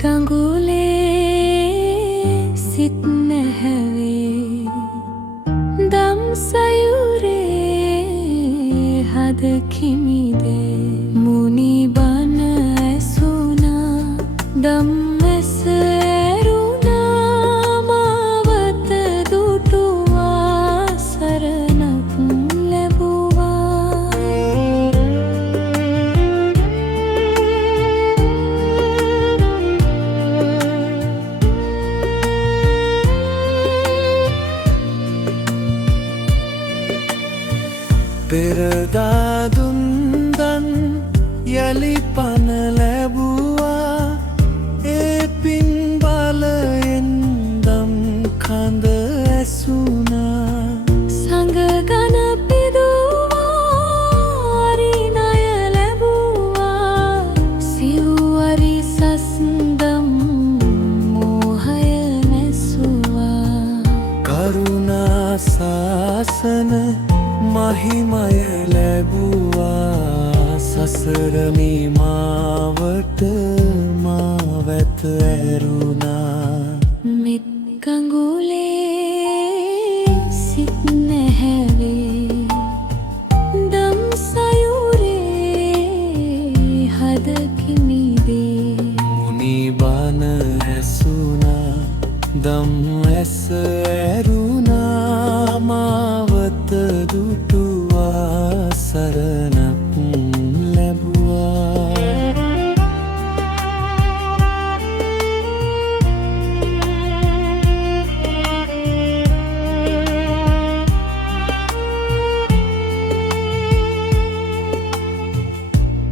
කඟුලේ සිත් නැහැවේ දම් සයුරේ හද කිමිදේ මුනි බණ ඇසුනා දම් ඇස ඇරුණා මාවත දුටුවා සරණක් ලැබුවා පෙරදා දුන්දන් යලි පන ලැබුවා ඒ පින් බලයෙන් දම් කඳ ඇසුනා සංගගන පිදුවා අරිනය ලැබුවා සිව්වරි සස්දම් මෝහය නැසුවා කරුණා සාසන මහිමය ලැබුවා සසරමි මාවට මාවැත ඇරුණා මෙත් කඟුලේ සිත් නැහැවේ දම් සයුරේ හද කිමිදේ මුනි බණ ඇසුනා දම් ඇස ඇරුණා මාවත දුටුවා සරණක් ලැබුවා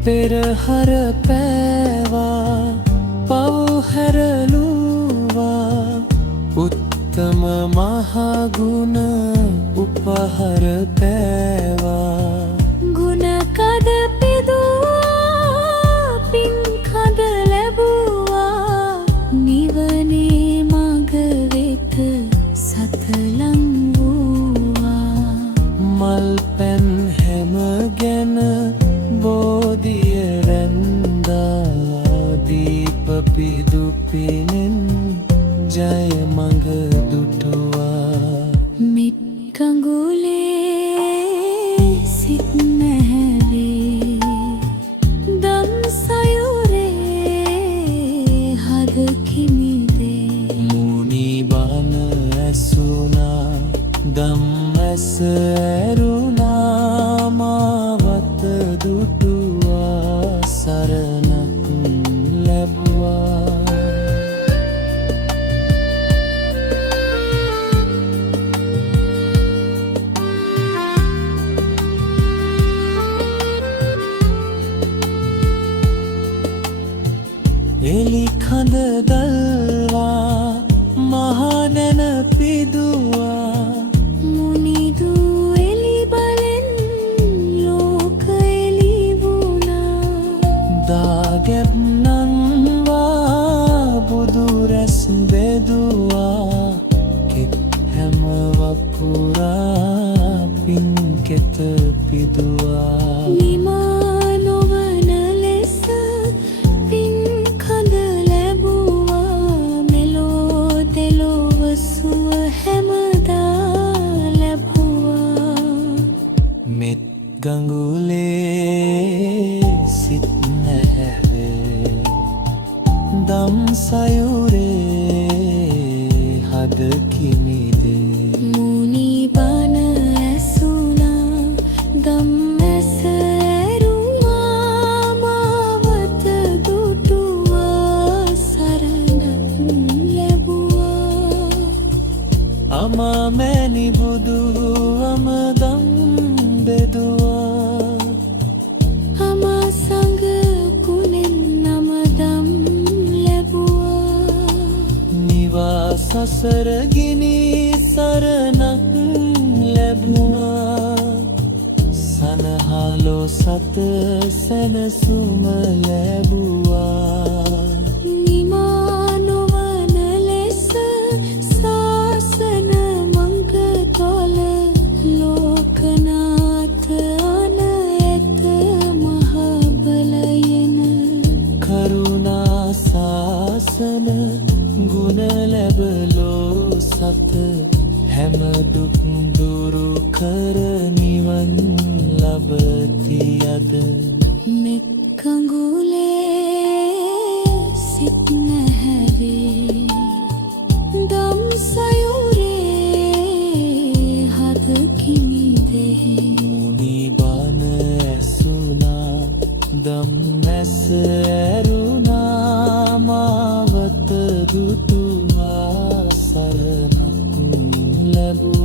පෙරහර පෑවා පව් හැරලුවා උත්තම මහගුණ උපහර පෑවා ගුණ කද පිදුවා පින් කඳ ලැබුවා නිවනේ මඟ වෙත සතලං වූවා මල් පැන් හැම ගැන බෝධිය රැන්දා දීප පිදු පිනෙන් ජය මඟ දුටුවා මෙත් කඟුලේ සිත් නැහැවේ දම් සයුරේ හද කිමිදේ මුනි බණ ඇසුනා දම් ඇස ඇරුණා මාවත දුටුවා සරණක් ලැබුවා එලි කඳ දල්වා මහනැන පිදුවා මුනිදු එලි බලෙන් ලෝක එලි වුණා දාගැබ් නංවා බුදු රැස් බෙදුවා කෙත් හැම වපුරා පින් කෙත පිදුවා නිමා නොවන ලෙස පින් කඳ ලැබුවා මෙලෝ දෙලොව සුව හැමදා ලැබුවා මෙත් ගඟුලේ සිත් නැහැවේ දම් සයුරේ හද කිමිදේ මුනි බණ ඇසුනා දම් ඇස ඇරුණා මාවත දුටුවා සරණක් ලැබුවා අමා මැණි බුදු අමදම් බෙදුවා අමා සංඝ කුණෙන් නමදම් ලැබුවා නිවා සසර ගිනි සරණක් ලැබුවා සනහලෝ සත සැනසුම ලැබුවා නිමා නොවන ලෙස සාසන මංග තොල ලෝකනාථ අන ඇත මහ බලයෙන් කරුණා සාසන සත හැම දුක් දුරු කර නිවන් ලබති අද මෙත් කඟුලේ සිත් නැහැවේ දම් සයුරේ හද කිමිදේ මුනිබාන ඇසුනා දම් නැස ඇරුණා මාවත දුටුවා සරණක් ලැබුවා